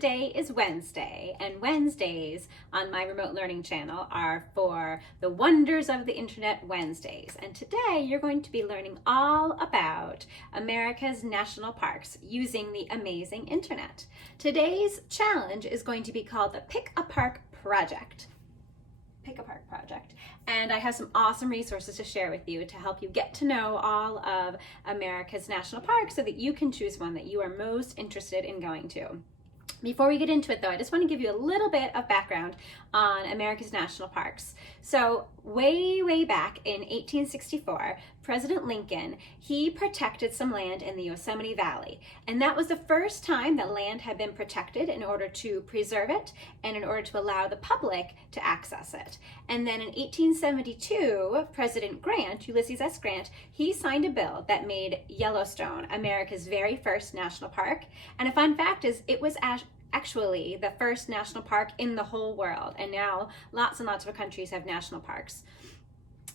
Today is Wednesday, and Wednesdays on my remote learning channel are for the Wonders of the Internet Wednesdays. And today you're going to be learning all about America's national parks using the amazing internet. Today's challenge is going to be called the Pick a Park Project. Pick a Park Project. And I have some awesome resources to share with you to help you get to know all of America's national parks so that you can choose one that you are most interested in going to. Before we get into it though, I just want to give you a little bit of background on America's national parks. So way back in 1864, President Lincoln, he protected some land in the Yosemite Valley. And that was the first time that land had been protected in order to preserve it and in order to allow the public to access it. And then in 1872, President Grant, Ulysses S. Grant, he signed a bill that made Yellowstone America's very first national park. And a fun fact is it was actually the first national park in the whole world, and now lots and lots of countries have national parks.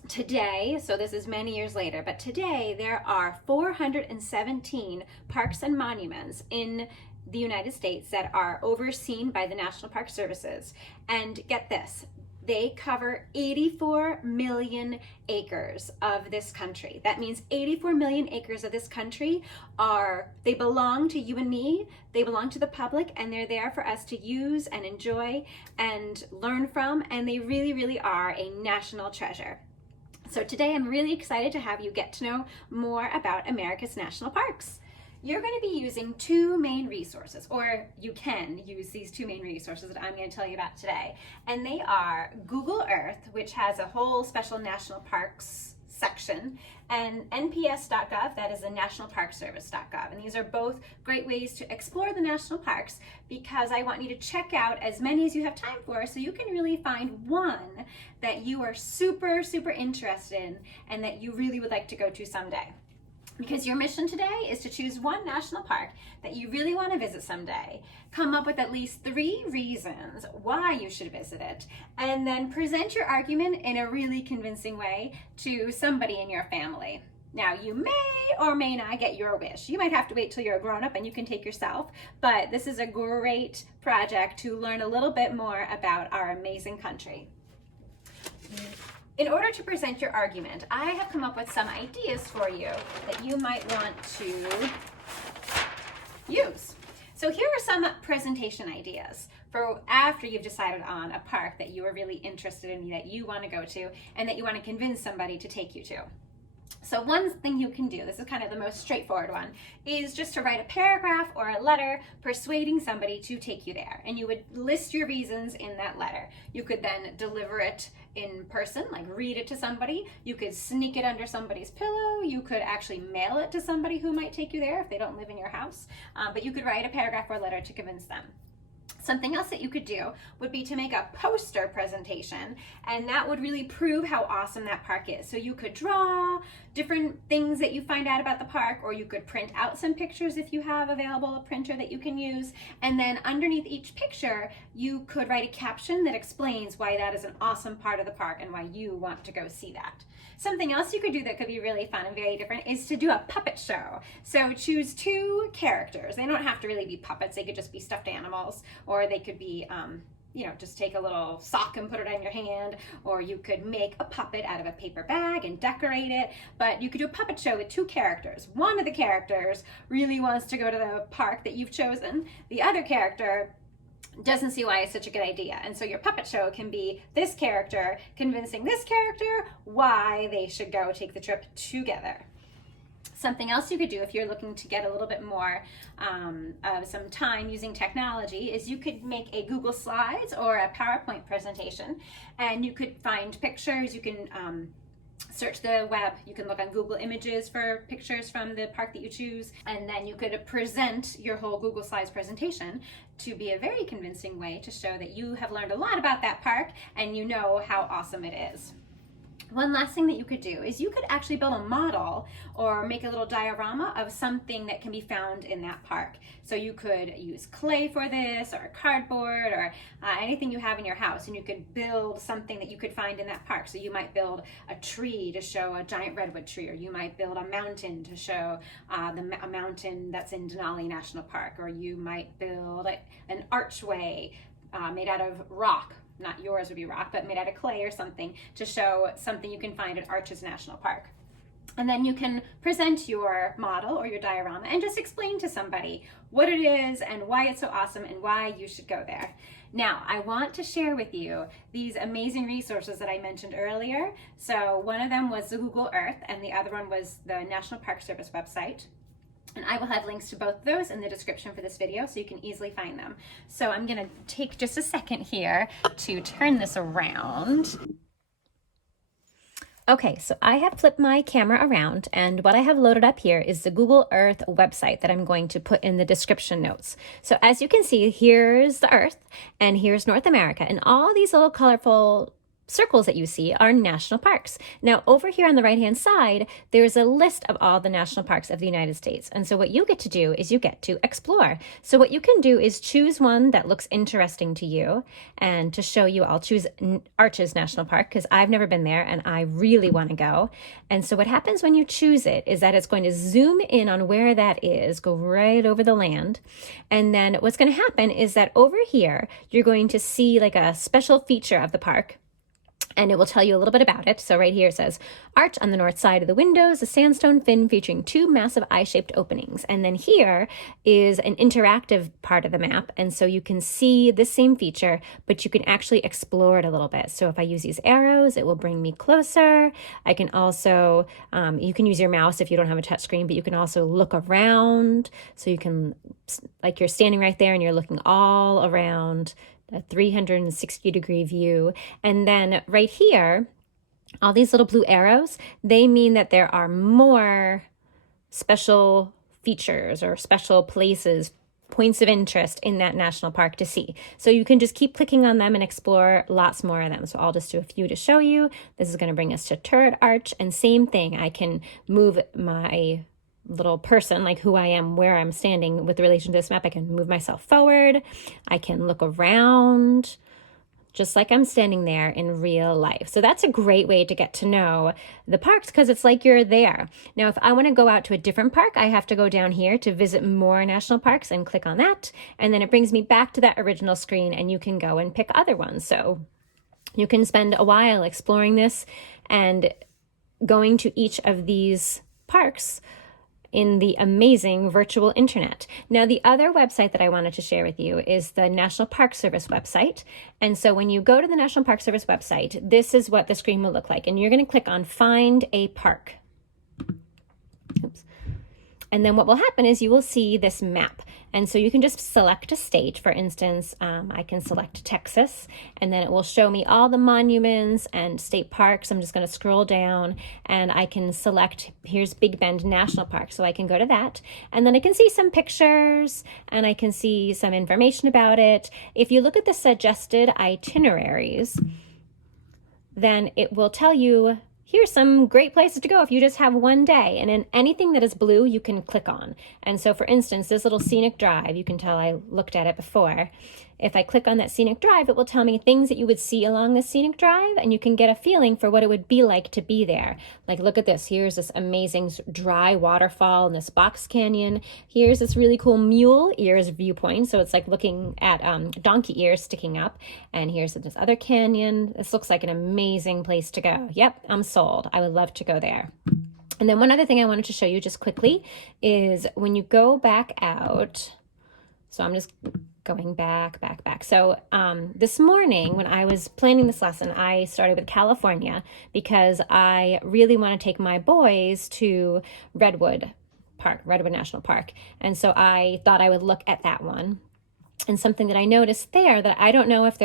Today, so this is many years later, but today there are 417 parks and monuments in the United States that are overseen by the National Park Services. And get this, they cover 84 million acres of this country. That means 84 million acres of this country they belong to you and me, they belong to the public, and they're there for us to use and enjoy and learn from, and they really are a national treasure. So today I'm really excited to have you get to know more about America's national parks. You're going to be using two main resources, or you can use these two main resources that I'm going to tell you about today. And they are Google Earth, which has a whole special national parks section, and nps.gov, that is the National Park Service.gov. And these are both great ways to explore the national parks, because I want you to check out as many as you have time for so you can really find one that you are super interested in and that you really would like to go to someday. Because your mission today is to choose one national park that you really want to visit someday, come up with at least 3 reasons why you should visit it, and then present your argument in a really convincing way to somebody in your family. Now, you may or may not get your wish. You might have to wait till you're a grown-up and you can take yourself, but this is a great project to learn a little bit more about our amazing country. In order to present your argument, I have come up with some ideas for you that you might want to use. So here are some presentation ideas for after you've decided on a park that you are really interested in, that you want to go to, and that you want to convince somebody to take you to. So one thing you can do, this is kind of the most straightforward one, is just to write a paragraph or a letter persuading somebody to take you there. And you would list your reasons in that letter. You could then deliver it in person, like read it to somebody. You could sneak it under somebody's pillow. You could actually mail it to somebody who might take you there if they don't live in your house. But you could write a paragraph or a letter to convince them. Something else that you could do would be to make a poster presentation, and that would really prove how awesome that park is. So you could draw different things that you find out about the park, or you could print out some pictures if you have available a printer that you can use, and then underneath each picture you could write a caption that explains why that is an awesome part of the park and why you want to go see that. Something else you could do that could be really fun and very different is to do a puppet show. So choose 2 characters. They don't have to really be puppets. They could just be stuffed animals, or they could be, just take a little sock and put it on your hand, or you could make a puppet out of a paper bag and decorate it. But you could do a puppet show with 2 characters. One of the characters really wants to go to the park that you've chosen. The other character doesn't see why it's such a good idea. And so your puppet show can be this character convincing this character why they should go take the trip together. Something else you could do if you're looking to get a little bit more some time using technology is you could make a Google Slides or a PowerPoint presentation, and you could find pictures. You can search the web. You can look on Google Images for pictures from the park that you choose, and then you could present your whole Google Slides presentation to be a very convincing way to show that you have learned a lot about that park and you know how awesome it is. One last thing that you could do is you could actually build a model or make a little diorama of something that can be found in that park. So you could use clay for this, or cardboard, or anything you have in your house, and you could build something that you could find in that park. So you might build a tree to show a giant redwood tree, or you might build a mountain to show a mountain that's in Denali National Park, or you might build an archway made out of rock. Not yours would be rock, but made out of clay or something, to show something you can find at Arches National Park. And then you can present your model or your diorama and just explain to somebody what it is and why it's so awesome and why you should go there. Now, I want to share with you these amazing resources that I mentioned earlier. So one of them was the Google Earth, and the other one was the National Park Service website. And I will have links to both of those in the description for this video, so you can easily find them. So I'm gonna take just a second here to turn this around. Okay, so I have flipped my camera around, and what I have loaded up here is the Google Earth website that I'm going to put in the description notes. So as you can see, here's the Earth, and here's North America, and all these little colorful circles that you see are national parks. Now, over here on the right-hand side, there's a list of all the national parks of the United States. And so what you get to do is you get to explore. So what you can do is choose one that looks interesting to you. And to show you, I'll choose Arches National Park because I've never been there and I really want to go. And so what happens when you choose it is that it's going to zoom in on where that is, go right over the land. And then what's going to happen is that over here, you're going to see like a special feature of the park, and it will tell you a little bit about it. So right here it says, arch on the north side of the windows, a sandstone fin featuring 2 massive eye-shaped openings. And then here is an interactive part of the map. And so you can see the same feature, but you can actually explore it a little bit. So if I use these arrows, it will bring me closer. I can also, you can use your mouse if you don't have a touch screen, but you can also look around. So you can, like you're standing right there and you're looking all around, a 360-degree view. And then right here, all these little blue arrows, they mean that there are more special features or special places, points of interest in that national park to see. So you can just keep clicking on them and explore lots more of them. So I'll just do a few to show you. This is going to bring us to Turret Arch, and same thing, I can move my little person, like who I am, where I'm standing with relation to this map. I can move myself forward. I can look around just like I'm standing there in real life. So that's a great way to get to know the parks because it's like you're there. Now, if I want to go out to a different park, I have to go down here to visit more national parks and click on that. And then it brings me back to that original screen and you can go and pick other ones. So you can spend a while exploring this and going to each of these parks in the amazing virtual internet. Now, the other website that I wanted to share with you is the National Park Service website. And so when you go to the National Park Service website, this is what the screen will look like. And you're going to click on Find a Park. Oops. And then what will happen is you will see this map. And so you can just select a state. For instance, I can select Texas, and then it will show me all the monuments and state parks. I'm just going to scroll down and I can select, here's Big Bend National Park. So I can go to that, and then I can see some pictures and I can see some information about it. If you look at the suggested itineraries, then it will tell you, here's some great places to go if you just have one day. And in anything that is blue, you can click on. And so for instance, this little scenic drive, you can tell I looked at it before. If I click on that scenic drive, it will tell me things that you would see along the scenic drive, and you can get a feeling for what it would be like to be there. Like, look at this. Here's this amazing dry waterfall in this box canyon. Here's this really cool mule ears viewpoint. So it's like looking at donkey ears sticking up. And here's this other canyon. This looks like an amazing place to go. Yep, I'm sold. I would love to go there. And then one other thing I wanted to show you just quickly is when you go back out, so I'm just going back. So this morning when I was planning this lesson, I started with California because I really want to take my boys to Redwood National Park. And so I thought I would look at that one. And something that I noticed there that I don't know if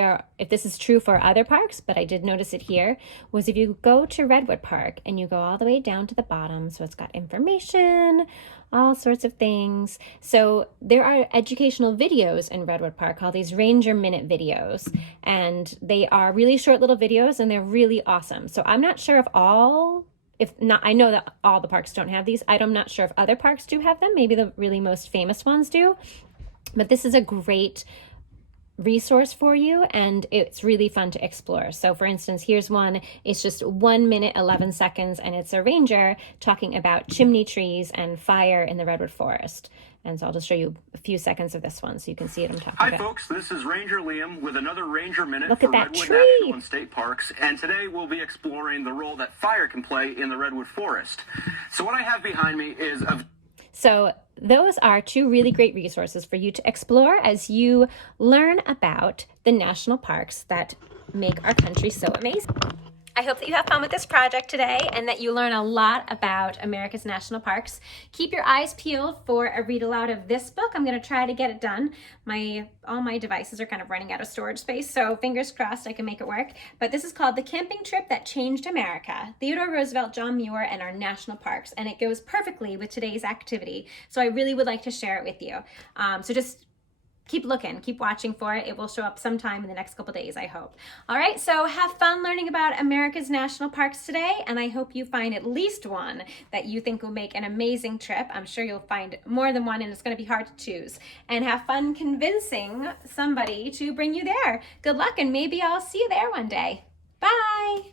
this is true for other parks, but I did notice it here, was if you go to Redwood Park and you go all the way down to the bottom, so it's got information, all sorts of things. So there are educational videos in Redwood Park called these Ranger Minute videos, and they are really short little videos and they're really awesome. So I'm not sure I know that all the parks don't have these. I'm not sure if other parks do have them. Maybe the really most famous ones do. But this is a great resource for you, and it's really fun to explore. So for instance, here's one. It's just 1 minute, 11 seconds, and it's a ranger talking about chimney trees and fire in the redwood forest. And so I'll just show you a few seconds of this one so you can see what I'm talking about. Hi folks, this is Ranger Liam with another Ranger Minute for Redwood National and State Parks, and today we'll be exploring the role that fire can play in the redwood forest. So what I have behind me is So those are two really great resources for you to explore as you learn about the national parks that make our country so amazing. I hope that you have fun with this project today and that you learn a lot about America's national parks. Keep your eyes peeled for a read aloud of this book. I'm going to try to get it done. All my devices are kind of running out of storage space, so fingers crossed I can make it work. But this is called The Camping Trip That Changed America, Theodore Roosevelt, John Muir, and Our National Parks. And it goes perfectly with today's activity, so I really would like to share it with you. So just keep looking, keep watching for it. It will show up sometime in the next couple days, I hope. All right, so have fun learning about America's national parks today, and I hope you find at least one that you think will make an amazing trip. I'm sure you'll find more than one, and it's going to be hard to choose. And have fun convincing somebody to bring you there. Good luck, and maybe I'll see you there one day. Bye.